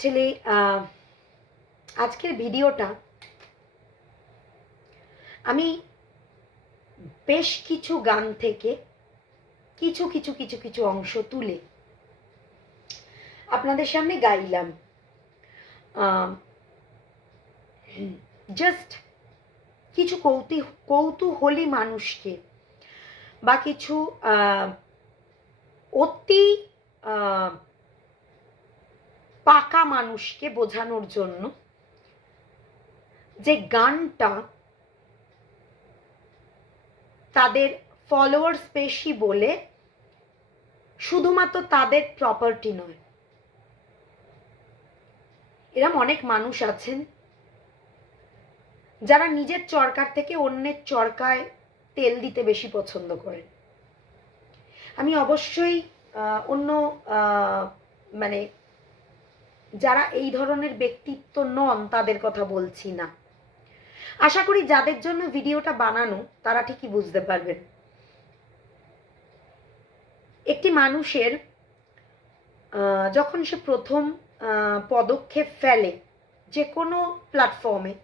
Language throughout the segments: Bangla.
অ্যাকচুয়ালি আজকের ভিডিওটা আমি বেশ কিছু গান থেকে কিছু কিছু কিছু কিছু অংশ তুলে আপনাদের সামনে গাইলাম। জাস্ট কিছু কৌতূহলী মানুষকে বা কিছু অতি পাকা মানুষকে বোঝানোর জন্য যে গানটা তাদের ফলোয়ার্স বেশি বলে শুধুমাত্র তাদের প্রপার্টি নয়। এরম অনেক মানুষ আছেন যারা নিজের চরকার থেকে অন্যের চরকায় তেল দিতে বেশি পছন্দ করেন। আমি অবশ্যই অন্য মানে যারা এই ধরনের ব্যক্তিত্ব নন তাদের কথা বলছি না। আশা করি যাদের জন্য ভিডিওটা বানানো তারা ঠিকই বুঝতে পারবেন। একটি মানুষের যখন সে প্রথম পদক্ষেপ ফেলে যে কোনো প্ল্যাটফর্মে,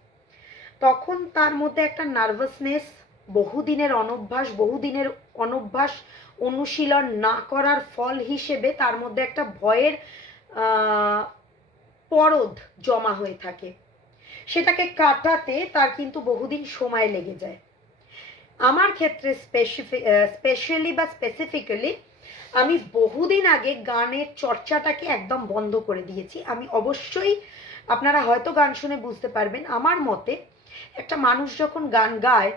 তখন তার মধ্যে একটা নার্ভাসনেস, বহুদিনের অনভ্যাস অনুশীলন না করার ফল হিসেবে তার মধ্যে একটা ভয়ের পরদ জমা হয়ে থাকে। সেটাকে কাটাতে তার কিন্তু বহুদিন সময় লেগে যায়। আমার ক্ষেত্রে স্পেসিফিক্যালি আমি বহুদিন আগে গানের চর্চাটাকে একদম বন্ধ করে দিয়েছি। আমি অবশ্যই, আপনারা হয়তো গান শুনে বুঝতে পারবেন, আমার মতে একটা মানুষ যখন গান গায়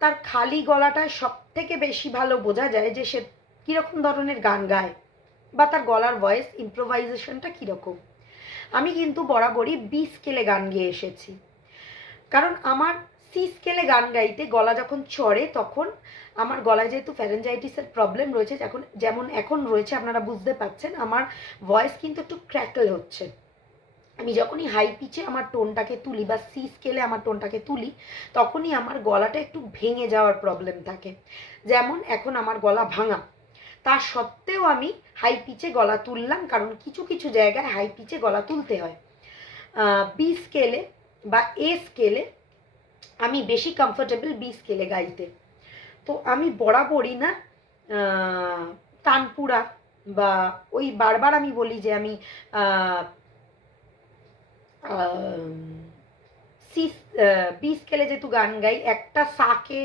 তার খালি গলাটায় সব থেকে বেশি ভালো বোঝা যায় যে সে কীরকম ধরনের গান গায় বা তার গলার ভয়েস ইম্প্রোভাইজেশনটা কীরকম। আমি কিন্তু বরাবরই বি স্কেলে গান গেয়ে এসেছি, কারণ আমার সি স্কেলে গান গাইতে গলা যখন চড়ে তখন আমার গলায় যেহেতু ফ্যারেঞ্জাইটিসের প্রবলেম রয়েছে, যেমন এখন রয়েছে, আপনারা বুঝতে পাচ্ছেন আমার ভয়েস কিন্তু একটু ক্র্যাকল হচ্ছে। আমি যখনই হাই পিচে আমার টোনটাকে তুলি বা সি স্কেলে আমার টোনটাকে তুলি তখনই আমার গলাটা একটু ভেঙে যাওয়ার প্রবলেম থাকে। যেমন এখন আমার গলা ভাঙা, তা সত্ত্বেও আমি হাই পিচে গলা তুললাম, কারণ কিছু কিছু জায়গায় হাই পিচে গলা তুলতে হয়। বি স্কেলে বা এ স্কেলে আমি বেশি কমফোর্টেবল বি স্কেলে গাইতে। তো আমি বরাবরই না তানপুরা বা ওই বারবার আমি বলি যে আমি বি স্কেলে যেহেতু গান গাই, একটা সাকে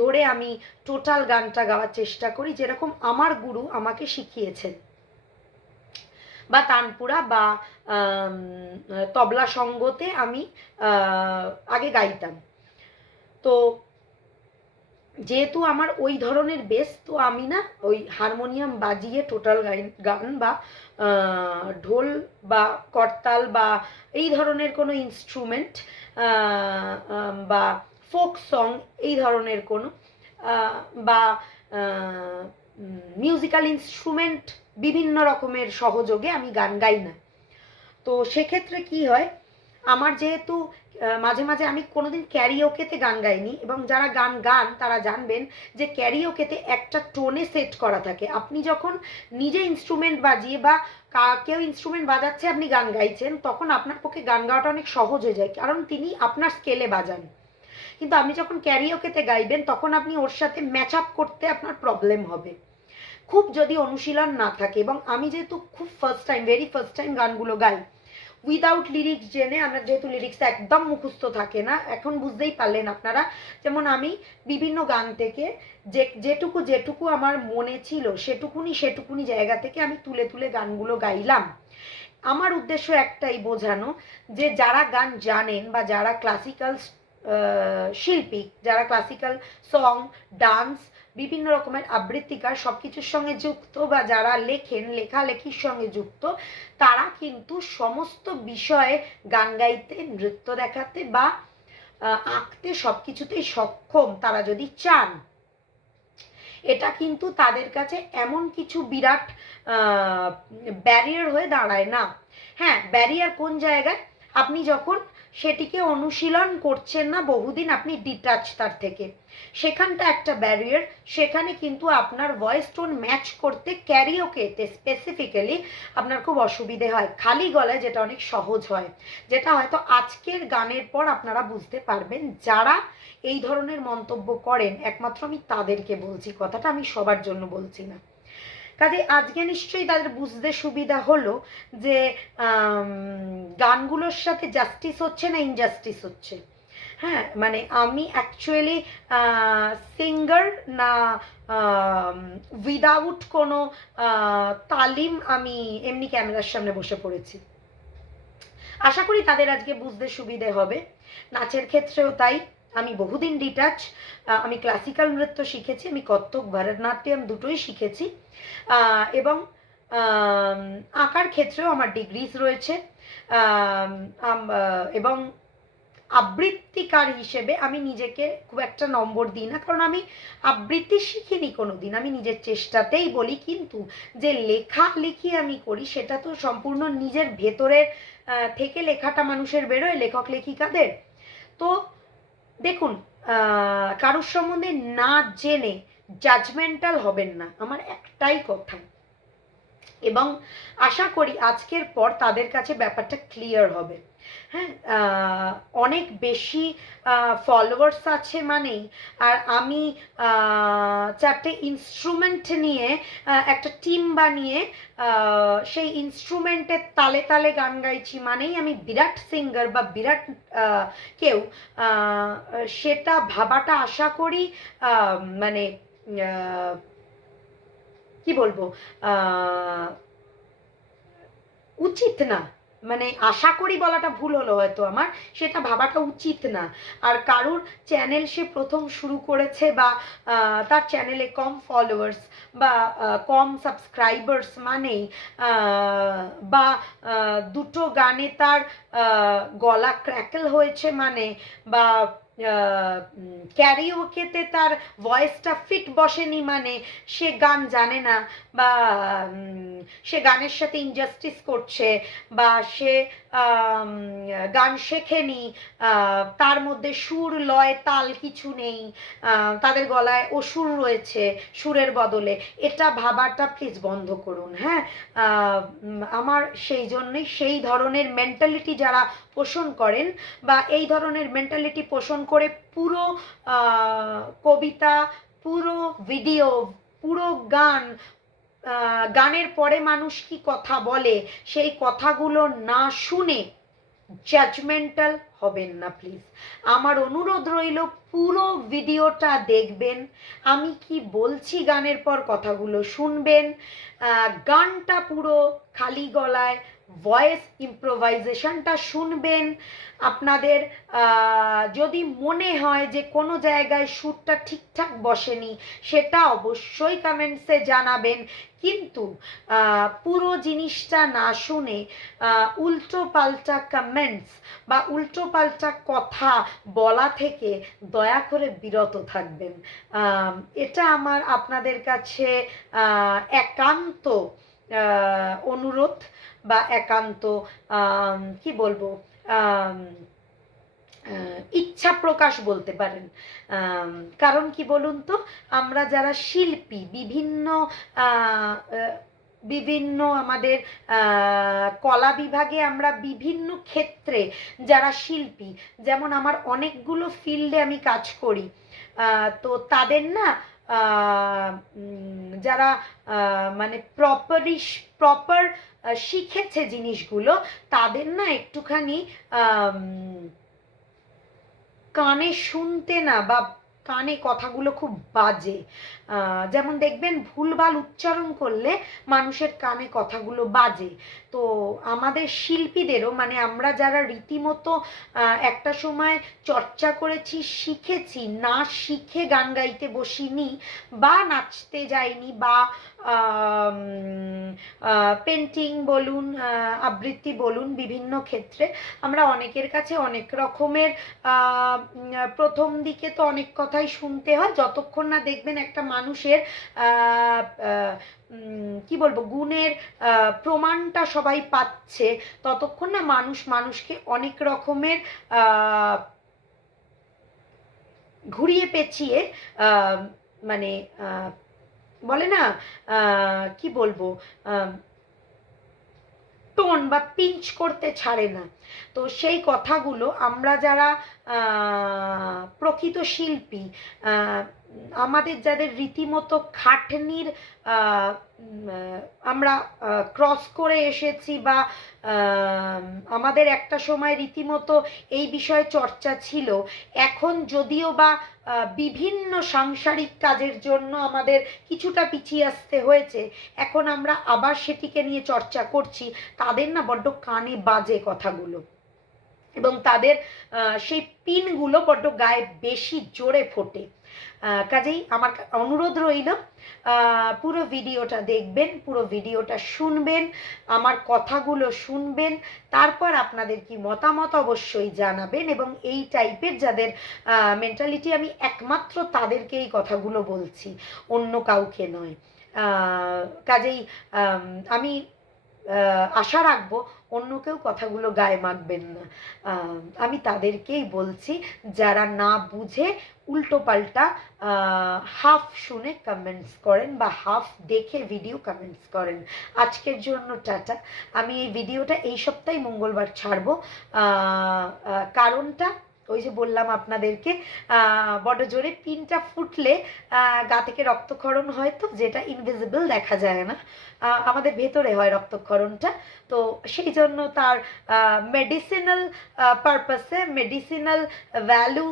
ধরে আমি টোটাল গানটা গাওয়ার চেষ্টা করি যেরকম আমার গুরু আমাকে শিখিয়েছেন, বা তানপুরা বা তবলা সঙ্গতে আমি আগে গাইতাম। তো যেহেতু আমার ওই ধরনের বেস, তো আমি না ওই হারমোনিয়াম বাজিয়ে টোটাল গান বা ঢোল বা করতাল বা এই ধরনের কোনো ইনস্ট্রুমেন্ট বা ফোক সং এই ধরনের কোনো বা মিউজিক্যাল ইনস্ট্রুমেন্ট বিভিন্ন রকমের সহযোগে আমি গান গাই না। তো সেক্ষেত্রে কি হয়, আমার যেহেতু মাঝে মাঝে আমি কোনোদিন ক্যারিওকেতে গান গাইনি, এবং যারা গান তারা জানবেন যে ক্যারিওকেতে একটা টোনে সেট করা থাকে। আপনি যখন নিজে ইনস্ট্রুমেন্ট বাজিয়ে বা কেউ ইনস্ট্রুমেন্ট বাজাচ্ছে আপনি গান গাইছেন, তখন আপনার পক্ষে গান গাওয়াটা অনেক সহজ হয়ে যায়, কারণ তিনি আপনার স্কেলে বাজান। কিন্তু আপনি যখন ক্যারিওকেতে গাইবেন তখন আপনি ওর সাথে ম্যাচ আপ করতে আপনার প্রবলেম হবে, খুব যদি অনুশীলন না থাকে। এবং আমি যেহেতু খুব ভেরি ফার্স্ট টাইম গানগুলো গাই উইদাউট লিরিক্স জেনে, আমার যেহেতু লিরিক্স একদম মুখস্থ থাকে না, এখন বুঝতেই পারলেন আপনারা। যেমন আমি বিভিন্ন গান থেকে যেটুকু আমার মনে ছিল সেটুকুনি জায়গা থেকে আমি তুলে তুলে গানগুলো গাইলাম। আমার উদ্দেশ্য একটাই, বোঝানো যে যারা গান জানেন বা যারা ক্লাসিক্যাল শিল্পী, যারা ক্লাসিক্যাল সং, ডান্স, বিভিন্ন রকমের আবৃত্তিকার সব কিছুর সঙ্গে যুক্ত, বা যারা লেখালেখির সঙ্গে যুক্ত, তারা কিন্তু সমস্ত বিষয়ে গান গাইতে, নৃত্য দেখাতে বা আঁকতে সব কিছুতেই সক্ষম। তারা যদি চান, এটা কিন্তু তাদের কাছে এমন কিছু বিরাট ব্যারিয়ার হয়ে দাঁড়ায় না। হ্যাঁ, ব্যারিয়ার কোন জায়গায়, আপনি যখন সেটিকে অনুশীলন করছেন না বহুদিন, আপনি ডিটাচ তার থেকে, সেখানটা একটা ব্যারিয়ার। সেখানে কিন্তু আপনার ভয়েস টোন ম্যাচ করতে ক্যারিওকেতে স্পেসিফিক্যালি আপনার খুব অসুবিধে হয়, খালি গলায় যেটা অনেক সহজ হয়, যেটা হয়তো আজকের গানের পর আপনারা বুঝতে পারবেন। যারা এই ধরনের মন্তব্য করেন একমাত্র আমি তাদেরকে বলছি, কথাটা আমি সবার জন্য বলছি না। কাজে আজকে নিশ্চয়ই তাদের বুঝতে সুবিধা হলো যে গানগুলোর সাথে জাস্টিস হচ্ছে না ইনজাস্টিস হচ্ছে। হ্যাঁ, মানে আমি অ্যাকচুয়ালি সিঙ্গার না, উইদাউট কোনো তালিম আমি এমনি ক্যামেরার সামনে বসে পড়েছি। আশা করি তাদের আজকে বুঝতে সুবিধে হবে। নাচের ক্ষেত্রেও তাই, আমি বহুদিন ডিটাচ, আমি ক্লাসিক্যাল নৃত্য শিখেছি, আমি কত্থক ভরতনাট্যম দুটোই শিখেছি, এবং আঁকার ক্ষেত্রেও আমার ডিগ্রিজ রয়েছে, এবং আবৃত্তিকার হিসেবে আমি নিজেকে খুব একটা নম্বর দিই না, কারণ আমি আবৃত্তি শিখিনি কোনো দিন, আমি নিজের চেষ্টাতেই বলি। কিন্তু যে লেখালেখি আমি করি সেটা তো সম্পূর্ণ নিজের ভেতরের থেকে লেখাটা মানুষের বেরোয়, লেখক লেখিকাদের। তো দেখুন, কারোর সম্বন্ধে না জেনে জাজমেন্টাল হবেন না, আমার একটাই কথা। এবং আশা করি আজকের পর তাদের কাছে ব্যাপারটা ক্লিয়ার হবে। হ্যাঁ, অনেক বেশি ফলোয়ার্স আছে মানেই, আর আমি 4টে ইনস্ট্রুমেন্ট নিয়ে একটা টিম বানিয়ে সেই ইনস্ট্রুমেন্টের তালে তালে গান গাইছি মানেই আমি বিরাট সিঙ্গার বা বিরাট কেউ, সেটা ভাবাটা আশা করি মানে কি বলবো, উচিত না। মানে আশা করি বলাটা ভুল হলো হয়তো আমার, সেটা ভাবাটা উচিত না। আর কারুর চ্যানেল সে প্রথম শুরু করেছে বা তার চ্যানেলে কম ফলোয়ার্স বা কম সাবস্ক্রাইবার্স মানেই, বা দুটো গানে তার গলা ক্র্যাকেল হয়েছে মানে, বা ক্যারিওকেতে তার ভয়েসটা ফিট বসেনি মানে সে গান জানে না, বা সে গানের সাথে ইনজাস্টিস করছে, বা সে গান শেখেনি, তার মধ্যে সুর লয় তাল কিছু নেই, তাদের গলায় অসুর রয়েছে সুরের বদলে, এটা ভাবাটা প্লিজ বন্ধ করুন। হ্যাঁ, আমার সেই জন্যই সেই ধরনের মেন্টালিটি যারা পোষণ করেন বা এই ধরনের মেন্টালিটি পোষণ করে পুরো কবিতা, পুরো ভিডিও, পুরো গান, গানের পরে মানুষ কি কথা বলে সেই কথাগুলো না শুনে জাজমেন্টাল হবেন না প্লিজ। আমার অনুরোধ রইল পুরো ভিডিওটা দেখবেন, আমি কি বলছি গানের পর কথাগুলো শুনবেন, গানটা পুরো খালি গলায় ভয়েস ইম্প্রোভাইজেশনটা শুনবেন। আপনাদের যদি মনে হয় যে কোনো জায়গায় সুরটা ঠিকঠাক বসেনি সেটা অবশ্যই কমেন্টসে জানাবেন, কিন্তু পুরো জিনিসটা না শুনে উল্টো পাল্টা কমেন্টস বা উল্টো পাল্টা কথা বলা থেকে দয়া করে বিরত থাকবেন। এটা আমার আপনাদের কাছে একান্ত অনুরোধ বা একান্ত কি বলবো, ইচ্ছা প্রকাশ বলতে পারেন। কারণ কি বলুন তো, আমরা যারা শিল্পী বিভিন্ন আমাদের কলা বিভাগে আমরা বিভিন্ন ক্ষেত্রে যারা শিল্পী, যেমন আমার অনেকগুলো ফিল্ডে আমি কাজ করি, তো তাদের না যারা মানে প্রপার শিখেছে জিনিসগুলো, তাদের না একটুখানি কানে শুনতে না বা কানে কথাগুলো খুব বাজে, যেমন দেখবেন ভুলভাল উচ্চারণ করলে মানুষের কানে কথাগুলো বাজে। তো আমাদের শিল্পীদেরও মানে আমরা যারা রীতিমতো একটা সময় চর্চা করেছি, শিখেছি, না শিখে গান গাইতে বসিনি বা নাচতে যাইনি বা পেন্টিং বলুন, আবৃত্তি বলুন, বিভিন্ন ক্ষেত্রে আমরা অনেকের কাছে অনেক রকমের প্রথম দিকে তো অনেক কথাই শুনতে হয়, যতক্ষণ না দেখবেন একটা মানুষের কি বলবো, গুণের প্রমাণটা সবাই পাচ্ছে, ততক্ষণ না মানুষ মানুষকে অনেক রকমের ঘুরিয়ে পেঁচিয়ে মানে বলে না, কি বলবো, টোন বা পিঞ্চ করতে ছাড়ে না। তো সেই কথাগুলো আমরা যারা প্রকৃত শিল্পী, আমাদের যাদের রীতিমতো খাটনির আমরা ক্রস করে এসেছি, বা আমাদের একটা সময় রীতিমতো এই বিষয়ে চর্চা ছিল, এখন যদিও বা বিভিন্ন সাংসারিক কাজের জন্য আমাদের কিছুটা পিছিয়ে আসতে হয়েছে, এখন আমরা আবার সেটিকে নিয়ে চর্চা করছি, তাদের না বড্ড কানে বাজে কথাগুলো, এবং তাদের সেই পিনগুলো বড্ড গায়ে বেশি জোরে ফোটে। কাজেই আমার অনুরোধ রইল, পুরো ভিডিওটা দেখবেন, পুরো ভিডিওটা শুনবেন, আমার কথাগুলো শুনবেন, তারপর আপনাদের কি মতামত অবশ্যই জানাবেন, এবং এই টাইপের যাদের মেন্টালিটি, আমি একমাত্র তাদেরকেই কথাগুলো বলছি, অন্য কাউকে নয়। কাজেই আমি আশা রাখবো অন্য কেউ কথাগুলো গায়ে মাখবেন না। আমি তাদেরকেই বলছি যারা না বুঝে উল্টোপাল্টা হাফ শুনে কমেন্টস করেন, বা হাফ দেখে ভিডিও কমেন্টস করেন। আজকের জন্য টাটা। আমি এই ভিডিওটা এই সপ্তাহে মঙ্গলবার ছাড়বো। কারণটা ওই যে বললাম আপনাদেরকে, বড় জোরে পিনটা ফুটলে গা থেকে রক্তক্ষরণ হয়, তো যেটা ইনভিজিবল, দেখা যায় না, আমাদের ভেতরে হয় রক্তক্ষরণটা। তো সেই জন্য তার মেডিসিনাল পারপাসে, মেডিসিনাল ভ্যালু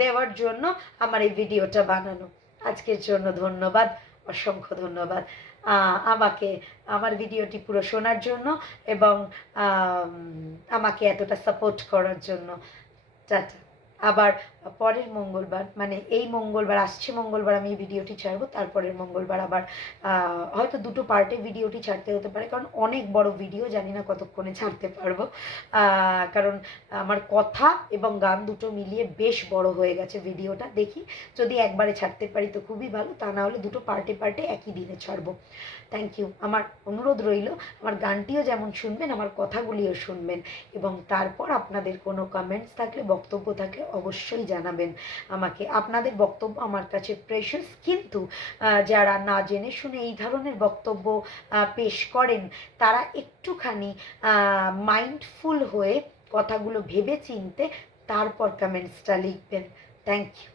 দেওয়ার জন্য আমার এই ভিডিওটা বানানো। আজকের জন্য ধন্যবাদ, অসংখ্য ধন্যবাদ আমাকে আমার ভিডিওটি পুরো শোনার জন্য, এবং আমাকে এতটা সাপোর্ট করার জন্য। টাটা। আবার পরের মঙ্গলবার, মানে এই মঙ্গলবার, আসছে মঙ্গলবার আমি এই ভিডিওটি ছাড়বো, তারপরের মঙ্গলবার আবার হয়তো দুটো পার্টে ভিডিওটি ছাড়তে হতে পারে, কারণ অনেক বড় ভিডিও, জানি না কতক্ষণে ছাড়তে পারবো, কারণ আমার কথা এবং গান দুটো মিলিয়ে বেশ বড় হয়ে গেছে ভিডিওটা। দেখি যদি একবারে ছাড়তে পারি তো খুবই ভালো, তা না হলে দুটো পার্টে পার্টে একই দিনে ছাড়বো। Thank you. আমার অনুরোধ রইল, আমার গানটিও যেমন শুনবেন, আমার কথাগুলিও শুনবেন, এবং তারপর আপনাদের কোনো কমেন্টস থাকলে, বক্তব্য থাকলে অবশ্যই জানাবেন আমাকে। আপনাদের বক্তব্য আমার কাছে প্রেশাস, কিন্তু যারা না জেনে শুনে এই ধরনের বক্তব্য পেশ করেন, তারা একটুখানি মাইন্ডফুল হয়ে কথাগুলো ভেবে চিনতে তারপর কমেন্টসটা লিখবেন। Thank you.